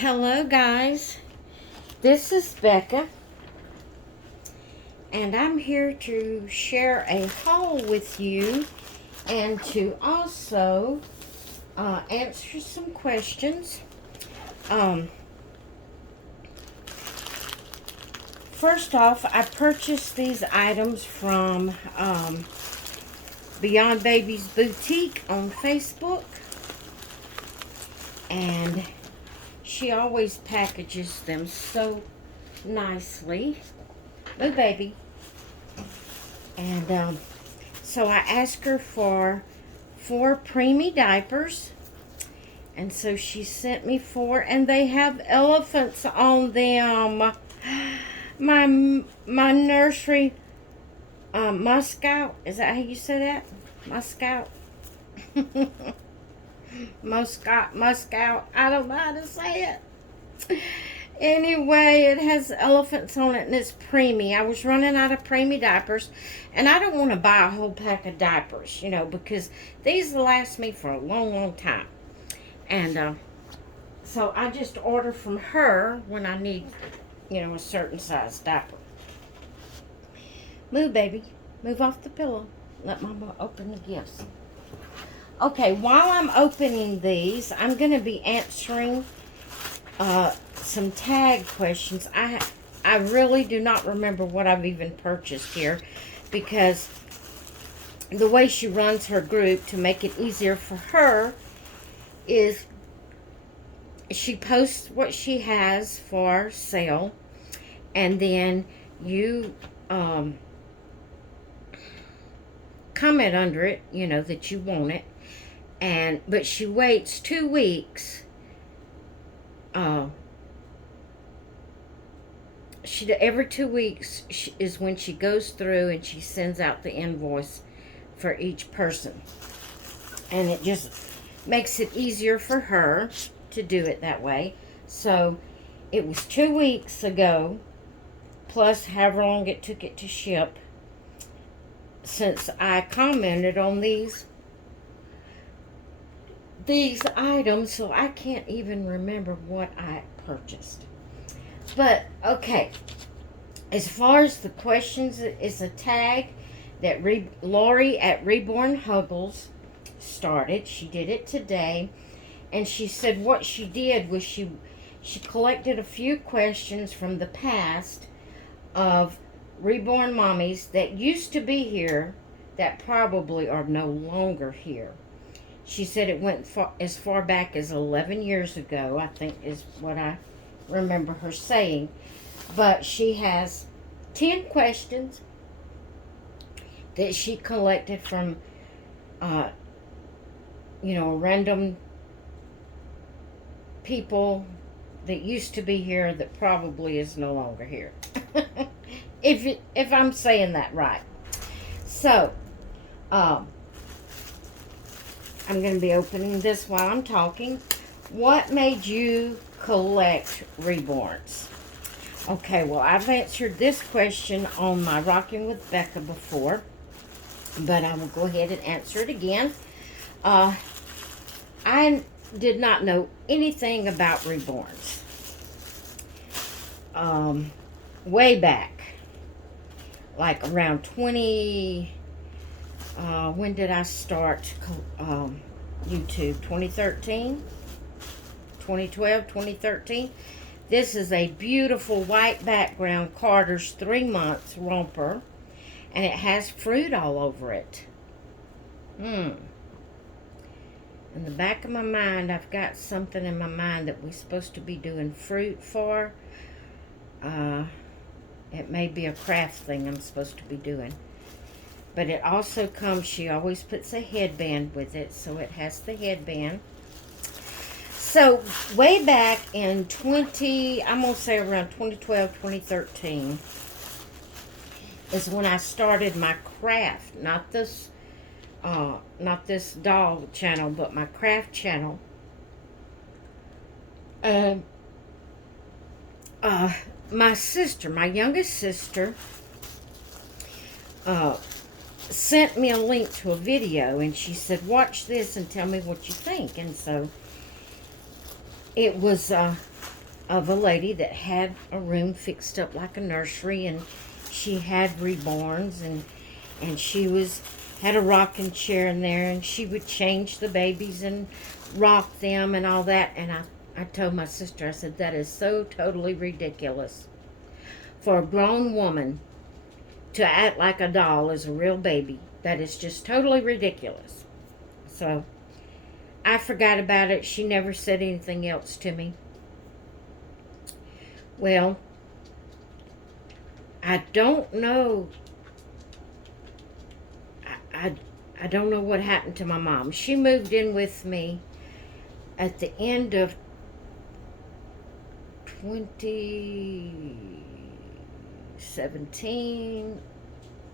Hello guys, this is Becca and I'm here to share a haul with you and to also answer some questions. First off, I purchased these items from Beyond Babies Boutique on Facebook, and she always packages them so nicely. Oh, baby. And so I asked her for 4 preemie diapers. And so she sent me 4, and they have elephants on them. My nursery Moscow, is that how you say that? Moscow? Moscow, I don't know how to say it. Anyway, it has elephants on it, and it's preemie. I was running out of preemie diapers, and I don't want to buy a whole pack of diapers, because these will last me for a long, long time. And so I just order from her when I need, a certain size diaper. Move, baby. Move off the pillow. Let Mama open the gifts. Okay, while I'm opening these, I'm going to be answering some tag questions. I really do not remember what I've even purchased here, because the way she runs her group to make it easier for her is she posts what she has for sale, and then you comment under it, that you want it. But she waits 2 weeks. Every 2 weeks is when she goes through and she sends out the invoice for each person, and it just makes it easier for her to do it that way. So it was 2 weeks ago, plus however long it took it to ship, since I commented on these items, so I can't even remember what I purchased. But okay, as far as the questions, it's a tag that Lori at Hobbies started. She did it today, and she said what she did was she collected a few questions from the past of reborn mommies that used to be here that probably are no longer here. She said it went as far back as 11 years ago, I think is what I remember her saying. But she has 10 questions that she collected from, random people that used to be here that probably is no longer here. if I'm saying that right. So, I'm going to be opening this while I'm talking. What made you collect Reborns? Okay, well, I've answered this question on my Rocking with Becca before, but I will go ahead and answer it again. I did not know anything about Reborns. Way back, like around 20... when did I start YouTube? 2013? 2012, 2013? This is a beautiful white background Carter's 3 months romper, and it has fruit all over it. In the back of my mind, I've got something in my mind that we're supposed to be doing fruit for. It may be a craft thing I'm supposed to be doing. But it also comes, she always puts a headband with it, so it has the headband. So, way back in I'm going to say around 2012, 2013, is when I started my craft. Not this doll channel, but my craft channel. My sister, my youngest sister, sent me a link to a video, and she said, watch this and tell me what you think. And so it was of a lady that had a room fixed up like a nursery, and she had Reborns, and she had a rocking chair in there, and she would change the babies and rock them and all that. And I told my sister, I said, that is so totally ridiculous for a grown woman to act like a doll is a real baby. That is just totally ridiculous. So I forgot about it. She never said anything else to me. Well, I don't know. I don't know what happened to my mom. She moved in with me at the end of 2017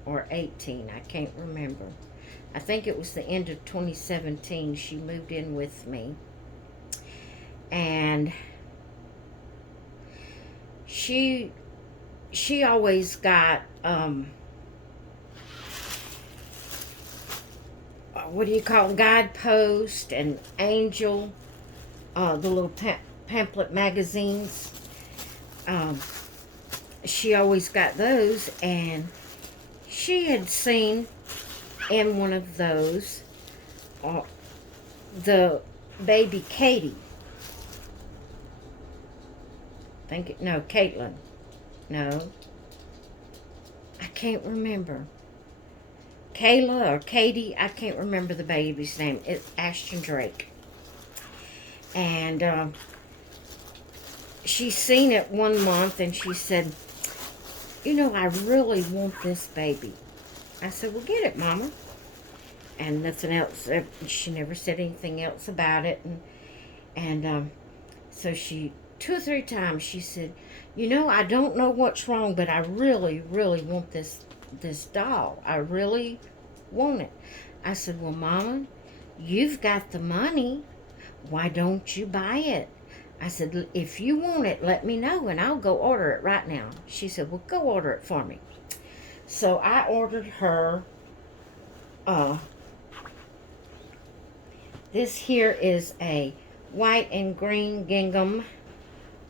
or 18. I can't remember. I think it was the end of 2017 she moved in with me. And she always got what do you call them? Guidepost and Angel, the little pamphlet magazines. She always got those, and she had seen in one of those the baby Katie. No, Caitlin. No. I can't remember. Kayla or Katie, I can't remember the baby's name. It's Ashton Drake. And she seen it one month, and she said, you know, I really want this baby. I said, well, get it, Mama. And nothing else. She never said anything else about it. And so she, 2 or 3 times, she said, you know, I don't know what's wrong, but I really, really want this doll. I really want it. I said, well, Mama, you've got the money. Why don't you buy it? I said, if you want it, let me know, and I'll go order it right now. She said, well, go order it for me. So I ordered her, this here is a white and green gingham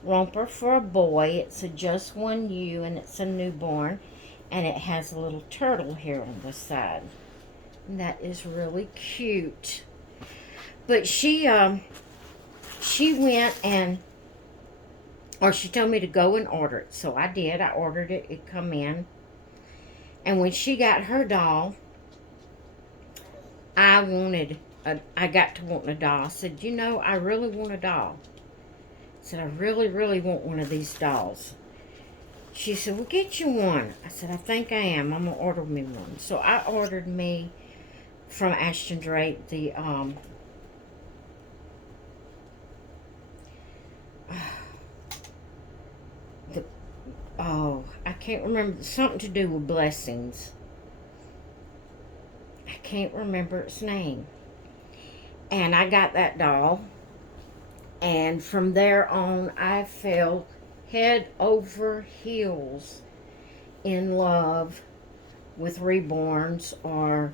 romper for a boy. It's a just 1U, and it's a newborn, and it has a little turtle here on the side. And that is really cute. But she went and, or she told me to go and order it. So I did. I ordered it. It come in. And when she got her doll, I got to wanting a doll. I said, you know, I really want a doll. I said, I really, really want one of these dolls. She said, well, get you one. I said, I think I am. I'm going to order me one. So I ordered me from Ashton Drake the, I can't remember. Something to do with blessings. I can't remember its name. And I got that doll. And from there on, I fell head over heels in love with Reborns or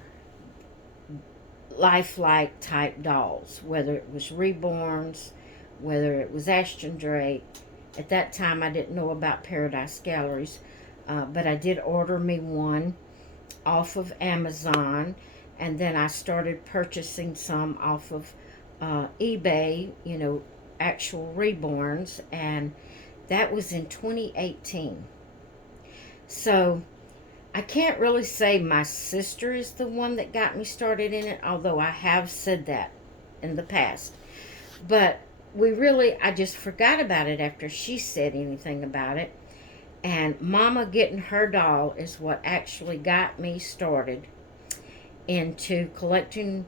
lifelike type dolls. Whether it was Reborns, whether it was Ashton Drake. At that time, I didn't know about Paradise Galleries, but I did order me one off of Amazon, and then I started purchasing some off of eBay, you know, actual Reborns, and that was in 2018. So I can't really say my sister is the one that got me started in it, although I have said that in the past. But I just forgot about it after she said anything about it. And Mama getting her doll is what actually got me started into collecting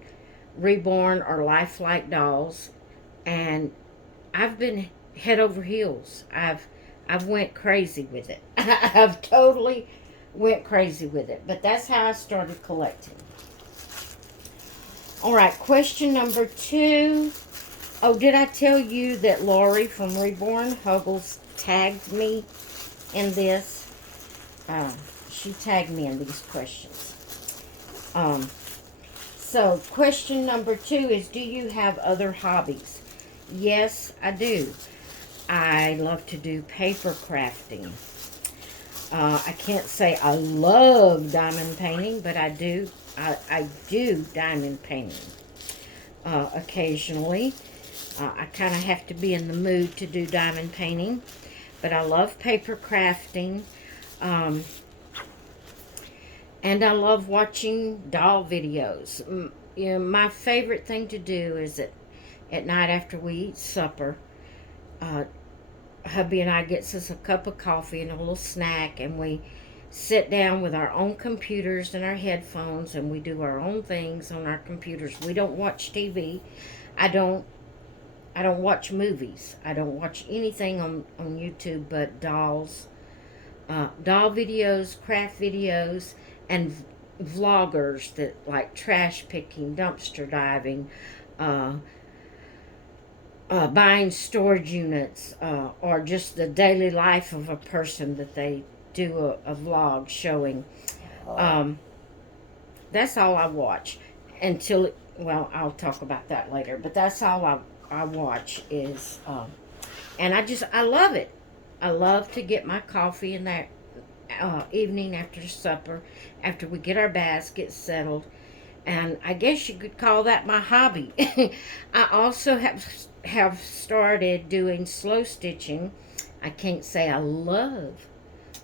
Reborn or lifelike dolls. And I've been head over heels. I've went crazy with it. I've totally went crazy with it. But that's how I started collecting. All right, question number 2. Oh, did I tell you that Lori from Reborn Hobbies tagged me in this? She tagged me in these questions. So, question number 2 is, do you have other hobbies? Yes, I do. I love to do paper crafting. I can't say I love diamond painting, but I do. I do diamond painting occasionally. I kind of have to be in the mood to do diamond painting, but I love paper crafting. Um, and I love watching doll videos. You know, my favorite thing to do is at night after we eat supper, uh, hubby and I gets us a cup of coffee and a little snack, and we sit down with our own computers and our headphones, and we do our own things on our computers. We don't watch TV. I don't I don't watch movies. I don't watch anything on YouTube but dolls, doll videos, craft videos, and vloggers that like trash picking, dumpster diving, uh, buying storage units, or just the daily life of a person that they do a vlog showing. Um, that's all I watch until, well, I'll talk about that later, but that's all I watch is, and I love it. I love to get my coffee in that evening after supper, after we get our baths, get settled, and I guess you could call that my hobby. I also have started doing slow stitching. I can't say I love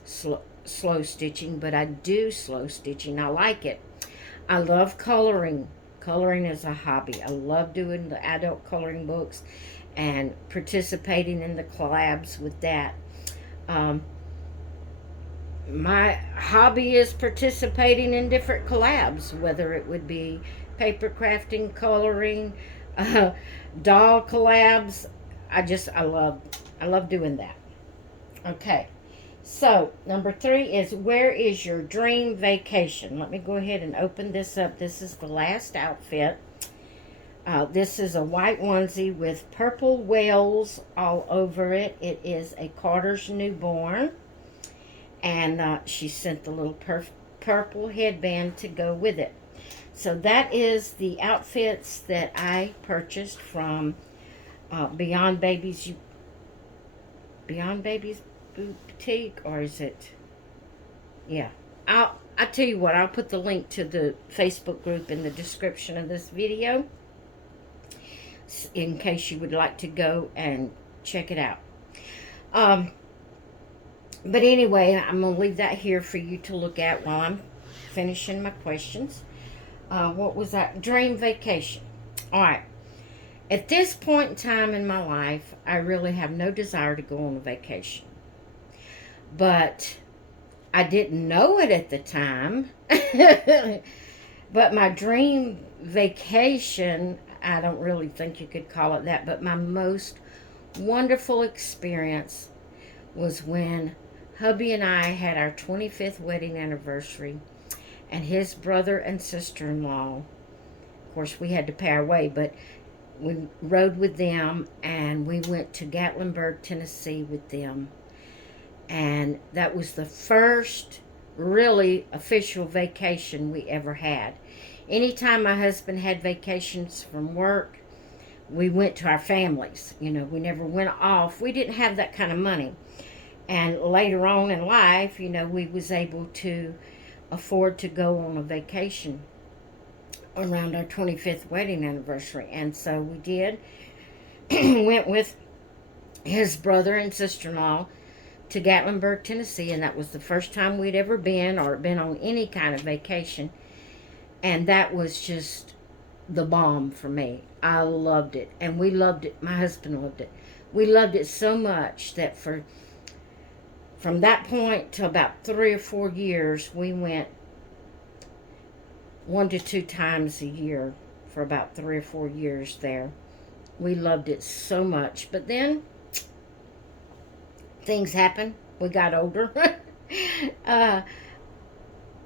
slow stitching, but I do slow stitching. I like it. I love coloring. Coloring is a hobby. I love doing the adult coloring books and participating in the collabs with that. Um, my hobby is participating in different collabs, whether it would be paper crafting, coloring, uh, doll collabs. I love doing that. Okay. So, number 3 is, where is your dream vacation? Let me go ahead and open this up. This is the last outfit. This is a white onesie with purple whales all over it. It is a Carter's newborn. And she sent the little purple headband to go with it. So that is the outfits that I purchased from Beyond Babies Boutique, or is it? Yeah. I tell you what, I'll put the link to the Facebook group in the description of this video in case you would like to go and check it out. But anyway, I'm going to leave that here for you to look at while I'm finishing my questions. What was that? Dream vacation. All right. At this point in time in my life, I really have no desire to go on a vacation. But I didn't know it at the time. But my dream vacation, I don't really think you could call it that, but my most wonderful experience was when hubby and I had our 25th wedding anniversary, and his brother and sister-in-law, of course we had to pay our way, but we rode with them, and we went to Gatlinburg, Tennessee with them. And that was the first really official vacation we ever had. Anytime my husband had vacations from work, we went to our families. You know, we never went off. We didn't have that kind of money. And later on in life, you know, we was able to afford to go on a vacation around our 25th wedding anniversary. And so we did. Went with his brother and sister-in-law to Gatlinburg, Tennessee, and that was the first time we'd ever been or been on any kind of vacation. And that was just the bomb for me. I loved it, and we loved it. My husband loved it. We loved it so much that from that point to about 3 or 4 years, we went 1 to 2 times a year for about 3 or 4 years there. We loved it so much. But then things happened. We got older.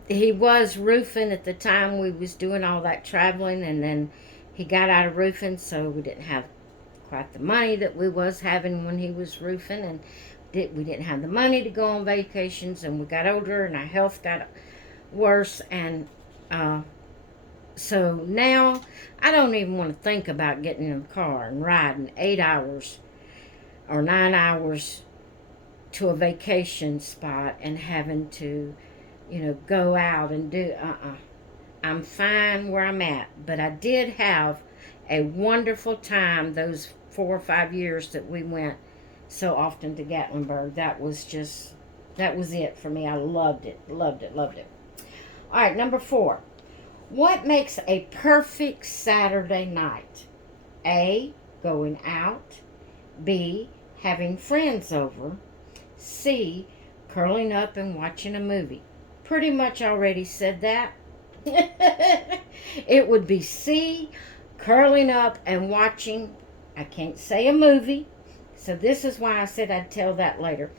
He was roofing at the time we was doing all that traveling, and then he got out of roofing, so we didn't have quite the money that we was having when he was roofing, and we didn't have the money to go on vacations, and we got older, and our health got worse, and so now I don't even want to think about getting in a car and riding 8 hours or 9 hours to a vacation spot and having to, go out and do, I'm fine where I'm at. But I did have a wonderful time those 4 or 5 years that we went so often to Gatlinburg. That was it for me. I loved it, loved it, loved it. All right, number 4. What makes a perfect Saturday night? A, going out. B, having friends over. C, curling up and watching a movie. Pretty much already said that. It would be C, curling up and watching, I can't say a movie, so this is why I said I'd tell that later.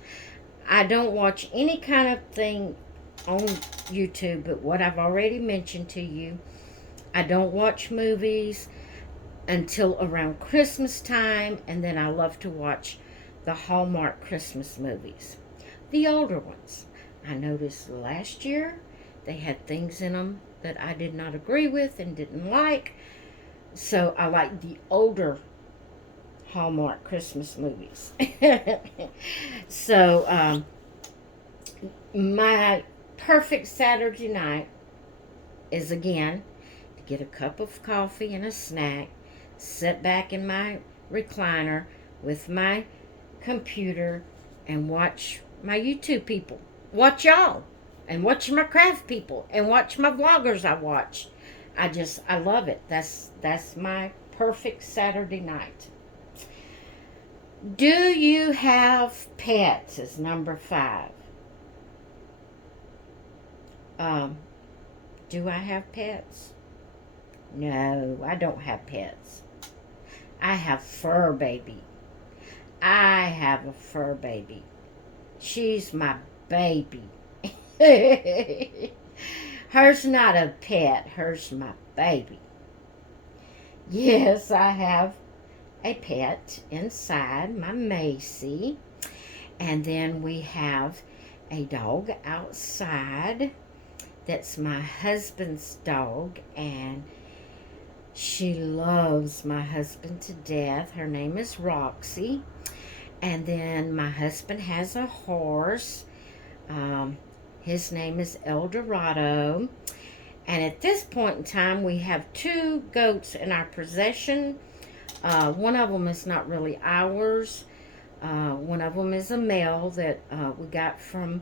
I don't watch any kind of thing on YouTube but what I've already mentioned to you. I don't watch movies until around Christmas time, and then I love to watch the Hallmark Christmas movies, the older ones. I noticed last year they had things in them that I did not agree with and didn't like, so I like the older Hallmark Christmas movies. So my perfect Saturday night is, again, to get a cup of coffee and a snack, sit back in my recliner with my computer and watch my YouTube people, watch y'all, and watch my craft people, and watch my vloggers I watch. I love it. That's my perfect Saturday night. Do you have pets? Is number 5. Do I have pets? No, I don't have pets. I have fur baby. I have a fur baby. She's my baby. Hers not a pet. Hers my baby. Yes, I have a pet inside, my Macy. And then we have a dog outside. That's my husband's dog, and she loves my husband to death. Her name is Roxy. And then my husband has a horse. His name is El Dorado. And at this point in time, we have 2 goats in our possession. One of them is not really ours. One of them is a male that we got from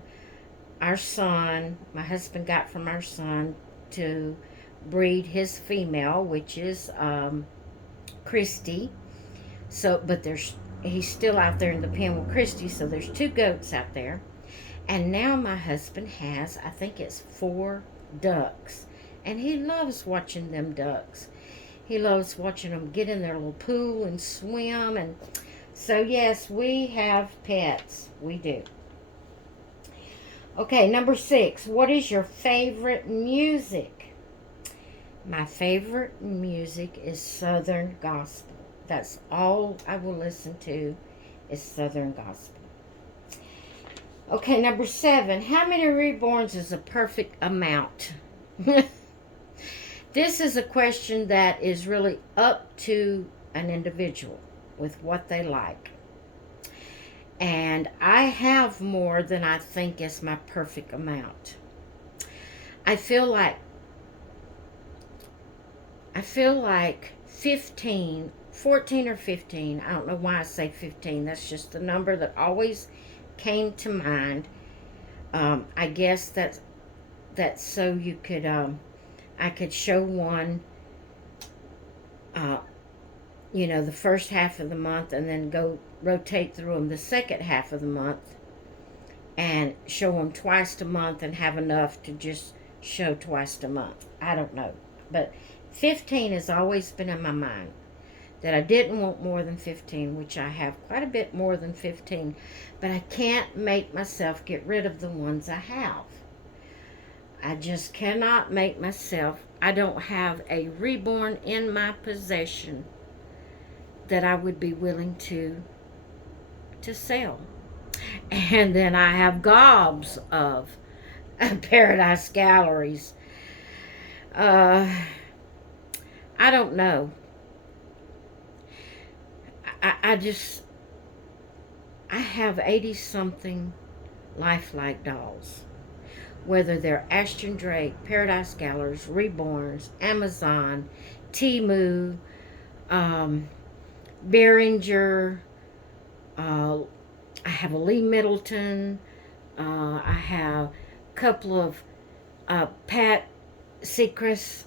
our son. My husband got from our son to breed his female, which is Christy. So, but he's still out there in the pen with Christy, so there's 2 goats out there. And now my husband has, I think it's 4 ducks. And he loves watching them ducks. He loves watching them get in their little pool and swim. And so, yes, we have pets. We do. Okay, number 6. What is your favorite music? My favorite music is Southern gospel. That's all I will listen to is Southern gospel. Okay, number 7. How many reborns is a perfect amount? This is a question that is really up to an individual with what they like. And I have more than I think is my perfect amount. I feel like 14 or 15. I don't know why I say 15. That's just the number that always came to mind. I guess that's so you could I could show one the first half of the month, and then go rotate through them the second half of the month and show them twice a month and have enough to just show twice a month. I don't know, but 15 has always been in my mind, that I didn't want more than 15, which I have quite a bit more than 15, but I can't make myself get rid of the ones I have. I just cannot make myself. I don't have a reborn in my possession that I would be willing to sell. And then I have gobs of Paradise Galleries. I don't know. I just, I have 80 something lifelike dolls. Whether they're Ashton Drake, Paradise Gallers, Reborns, Amazon, Temu, um, Behringer, I have a Lee Middleton, I have a couple of Pat Secrets.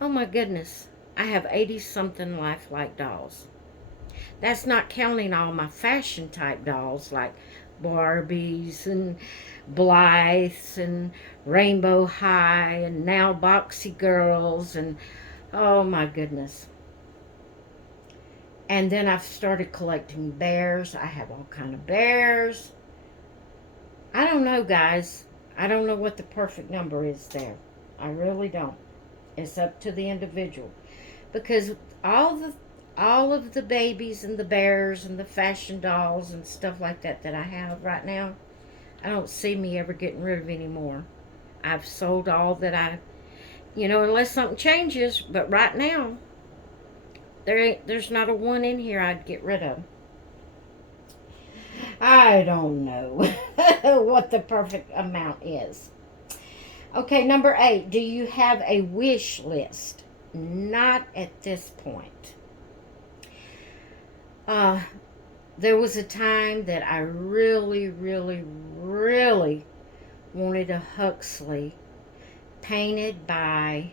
Oh my goodness. I have 80 something lifelike dolls. That's not counting all my fashion type dolls like Barbies and Blythes and Rainbow High and now Boxy Girls and oh my goodness. And then I've started collecting bears. I have all kind of bears. I don't know, guys. I don't know what the perfect number is there. I really don't. It's up to the individual. Because all of the babies and the bears and the fashion dolls and stuff like that I have right now, I don't see me ever getting rid of anymore. I've sold all that unless something changes, but right now there's not a one in here I'd get rid of. I don't know what the perfect amount is. Okay, number 8. Do you have a wish list? Not at this point. There was a time that I really, really, really wanted a Huxley painted by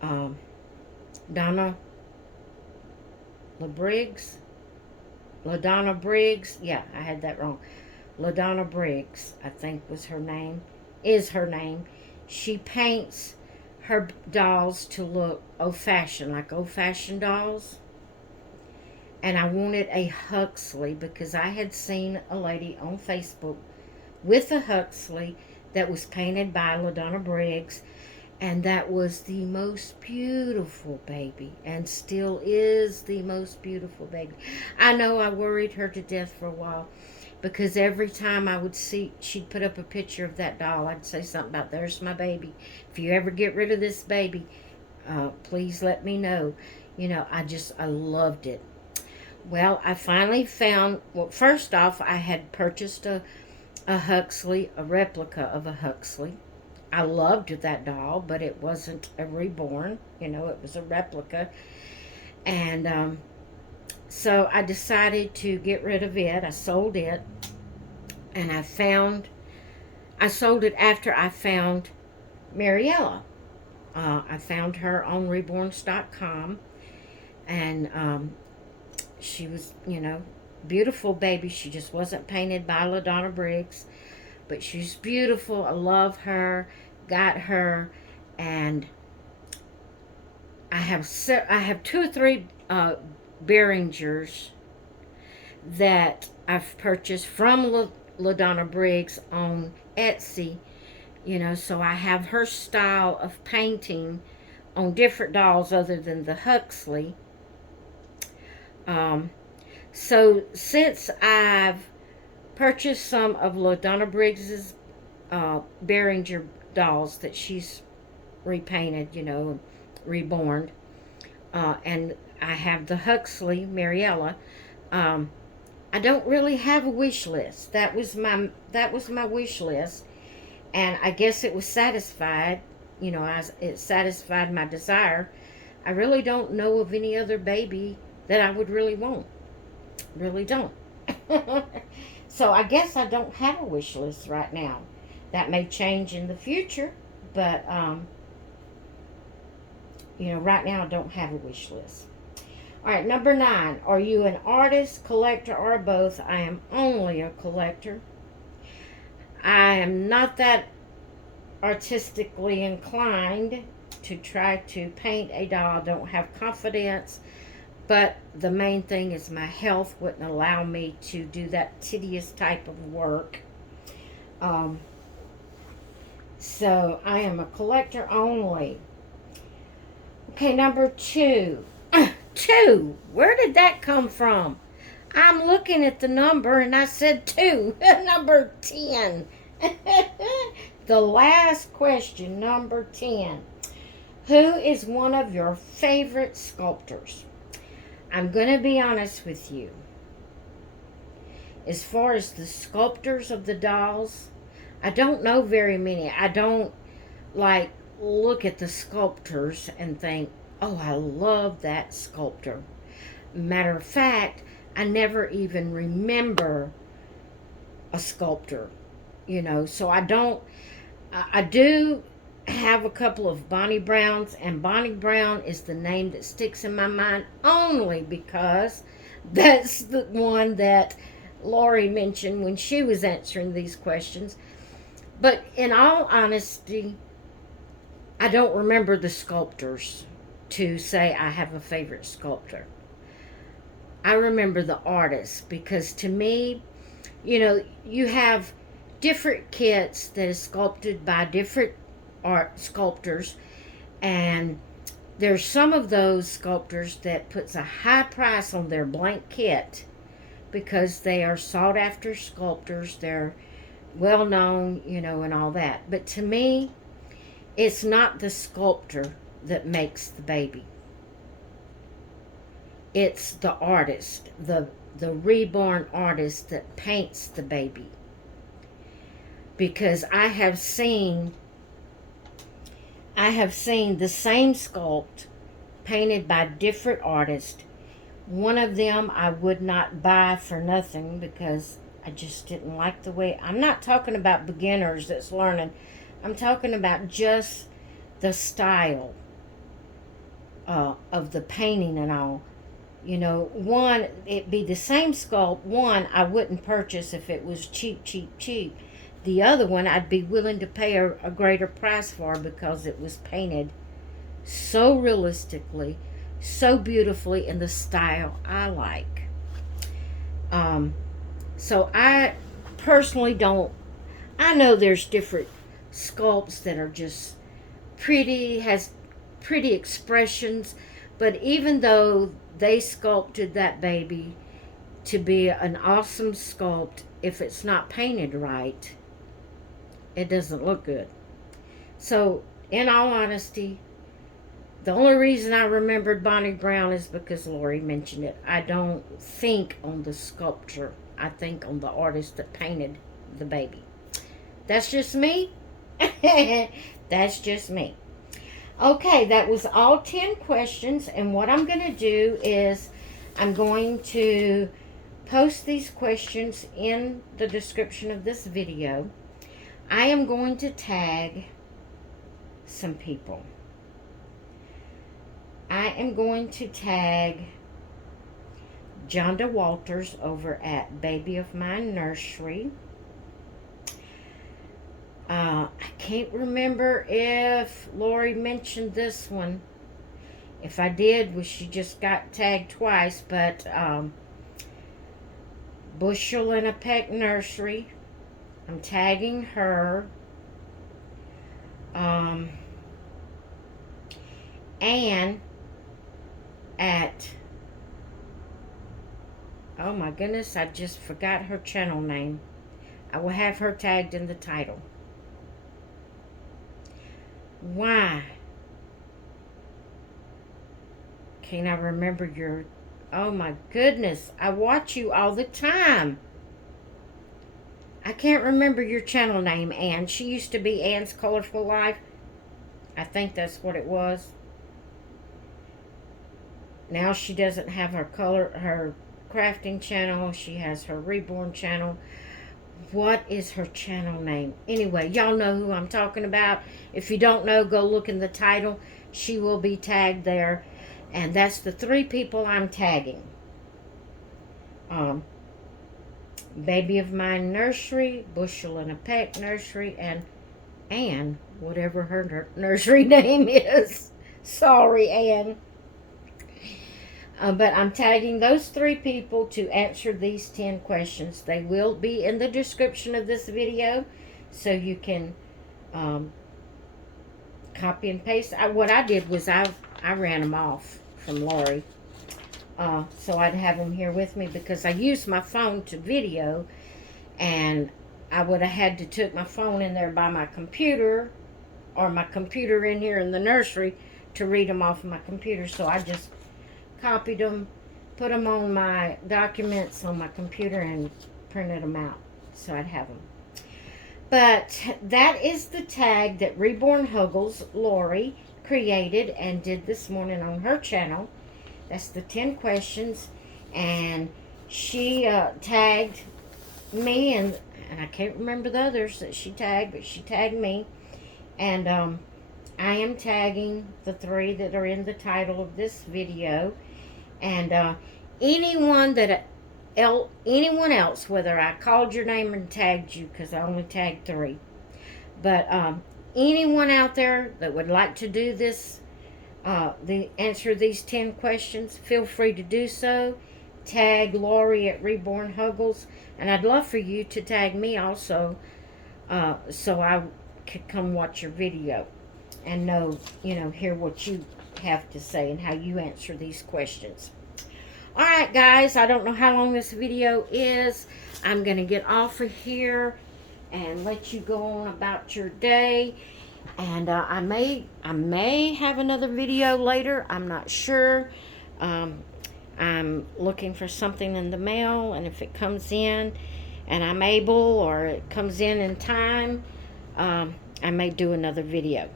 Donna LaDonna Briggs. Yeah, I had that wrong. LaDonna Briggs, I think is her name. She paints her dolls to look old-fashioned, like old-fashioned dolls. And I wanted a Huxley because I had seen a lady on Facebook with a Huxley that was painted by LaDonna Briggs. And that was the most beautiful baby, and still is the most beautiful baby. I know I worried her to death for a while, because every time I would see, she'd put up a picture of that doll, I'd say something about, there's my baby. If you ever get rid of this baby, please let me know. I loved it. Well, I finally found, first off, I had purchased a Huxley, a replica of a Huxley. I loved that doll, but it wasn't a reborn. It was a replica. And so I decided to get rid of it. I sold it. And I sold it after I found Mariella. I found her on Reborns.com. And she was, beautiful baby. She just wasn't painted by LaDonna Briggs. But she's beautiful. I love her. Got her. And I have 2 or 3 Behringers that I've purchased from LaDonna Briggs on Etsy. So I have her style of painting on different dolls other than the Huxley. So since I've purchased some of LaDonna Briggs's Behringer dolls that she's repainted, reborn. And I have the Huxley, Mariella. I don't really have a wish list. That was my wish list. And I guess it was satisfied. It satisfied my desire. I really don't know of any other baby that I would really want. Really don't. So I guess I don't have a wish list right now. That may change in the future, but right now I don't have a wish list. All right, number 9. Are you an artist, collector, or both? I am only a collector. I am not that artistically inclined to try to paint a doll. I don't have confidence. But the main thing is my health wouldn't allow me to do that tedious type of work. So I am a collector only. Okay, number 2. 2. Where did that come from? I'm looking at the number and I said 2. Number 10. The last question, number 10. Who is one of your favorite sculptors? I'm going to be honest with you. As far as the sculptors of the dolls, I don't know very many. I don't like look at the sculptors and think, oh, I love that sculptor. Matter of fact, I never even remember a sculptor, so I do have a couple of Bonnie Browns, and Bonnie Brown is the name that sticks in my mind only because that's the one that Lori mentioned when she was answering these questions. But in all honesty, I don't remember the sculptors to say I have a favorite sculptor. I remember the artists, because to me, you have different kits that is sculpted by different art sculptors, and there's some of those sculptors that puts a high price on their blank kit because they are sought after sculptors. They're well known, and all that. But to me, it's not the sculptor that makes the baby. It's the artist, the reborn artist that paints the baby. Because I have seen the same sculpt painted by different artists. One of them I would not buy for nothing because I just didn't like the way. I'm not talking about beginners that's learning. I'm talking about just the style of the painting and all. One, it'd be the same sculpt. One, I wouldn't purchase if it was cheap. The other one, I'd be willing to pay a greater price for because it was painted so realistically, so beautifully in the style I like. So I personally don't. I know there's different sculpts that are just pretty, has pretty expressions, but even though they sculpted that baby to be an awesome sculpt, if it's not painted right, it doesn't look good. So, in all honesty, the only reason I remembered Bonnie Brown is because Lori mentioned it. I don't think on the sculpture. I think on the artist that painted the baby. That's just me. That's just me. Okay, that was all 10 questions. And what I'm going to do is I'm going to post these questions in the description of this video. I am going to tag some people. I am going to tag Jonda Walters over at Baby of Mine Nursery. I can't remember if Lori mentioned this one. If I did, well, she just got tagged twice, but Bushel and a Peck Nursery, I'm tagging her. And at, oh my goodness, I just forgot her channel name. I will have her tagged in the title. Why can't I remember your, oh my goodness, I watch you all the time. I can't remember your channel name, Ann. She used to be Ann's Colorful Life. I think that's what it was. Now she doesn't have her crafting channel. She has her Reborn channel. What is her channel name? Anyway, y'all know who I'm talking about. If you don't know, go look in the title. She will be tagged there. And that's the 3 people I'm tagging. Baby of Mine Nursery, Bushel and a Peck Nursery, and Ann, whatever her nursery name is. Sorry, Ann. But I'm tagging those 3 people to answer these 10 questions. They will be in the description of this video, so you can copy and paste. What I did was I ran them off from Lori. So I'd have them here with me because I used my phone to video, and I would have had to took my phone in there by my computer, or my computer in here in the nursery to read them off of my computer. So I just copied them, put them on my documents on my computer, and printed them out so I'd have them. But that is the tag that Reborn Huggles, Lori, created and did this morning on her channel. That's the 10 questions. And she tagged me, and I can't remember the others that she tagged, but she tagged me. And I am tagging the 3 that are in the title of this video. And anyone else, whether I called your name and tagged you, because I only tagged 3, but anyone out there that would like to do this, answer these 10 questions, feel free to do so. Tag Lori at Reborn Huggles, and I'd love for you to tag me also, so I could come watch your video and know, hear what you have to say and how you answer these questions. Alright guys, I don't know how long this video is. I'm going to get off of here and let you go on about your day. And I may have another video later. I'm not sure. I'm looking for something in the mail, and if it comes in and I'm able, or it comes in time, I may do another video.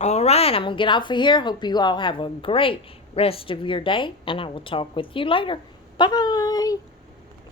Alright, I'm going to get off of here. Hope you all have a great rest of your day, and I will talk with you later. Bye.